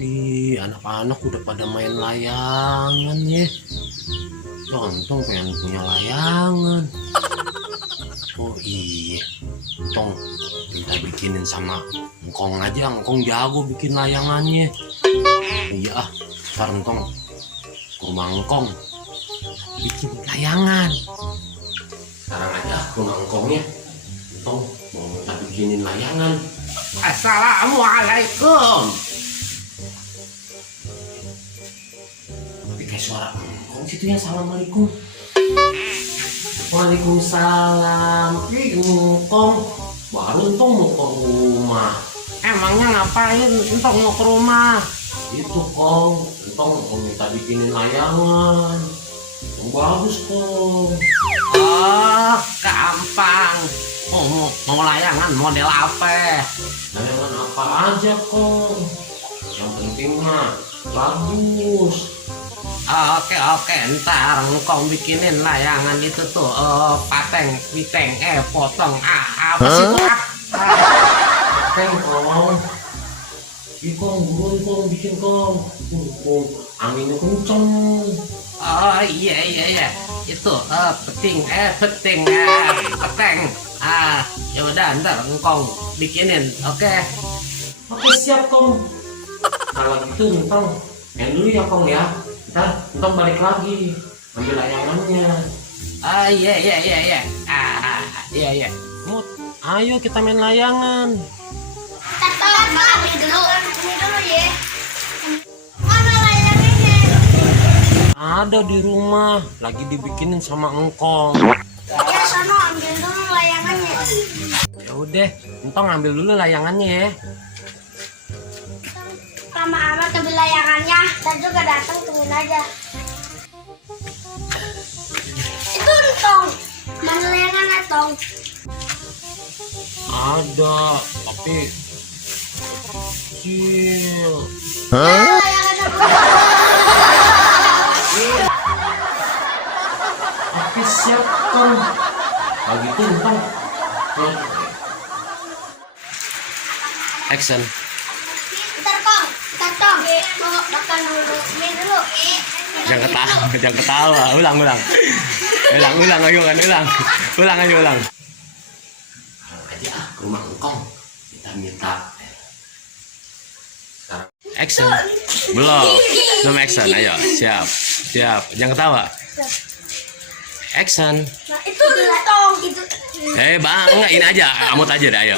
Ih, anak-anak udah pada main layangan ya. Tong pengen punya layangan. Oh iya, Tong minta bikinin sama Engkong aja. Engkong jago bikin layangannya. Iya ah, ntar Tong ke rumah Engkong bikin layangan. Sekarang aja ke rumah Engkongnya. Tong mau minta bikinin layangan. Assalamualaikum. Tapi kayak suara Engkong situ ya. Assalamualaikum. Waalaikumsalam. Engkong baru Entong mau ke rumah. Emangnya ngapain Entong mau ke rumah? Itu Kong, Entong mau minta bikinin layangan yang bagus Kong. Oh gampang. Mau layangan model apa? Layangan apa aja Kong, yang penting mah bagus. Oke, ntar Engkong bikinin layangan itu tuh pateng, piteng, potong, apa sih tuh? Pateng Kong. Ih Kong, buruan Kong, bikin Kong. Anginnya kenceng. Oh iya, itu peting, peteng. Ya udah ntar Engkong bikinin, oke? Oke siap Kong. Kalau gitu Entong main dulu ya Kong ya. Ntar Entong balik lagi ambil layangannya. Iya. Iya. Mut, ayo kita main layangan. Ini dulu ya. Mana layangannya? Ada di rumah, lagi dibikinin sama Engkong. Ya sono ambil dulu layangannya. Ya udah, Entong ambil dulu layangannya ya. Lama amat ambil layangannya. Dan juga datang tungguin aja. Itu Entong. Mana layangannya Tong? Ada, tapi kecil. Layangannya Oke siap Kong. Kalau gitu Entong action. Ntar Tong. Mau makan dulu. Ini dulu. Jangan ketawa. Ulang. Ulang. Aja ke rumah Engkong. Minta. Sekarang action. Belum action. Ayo, siap. Jangan ketawa. Action. Nah itu Tong. Itu. Bang, ini aja. Amut aja deh, ayo.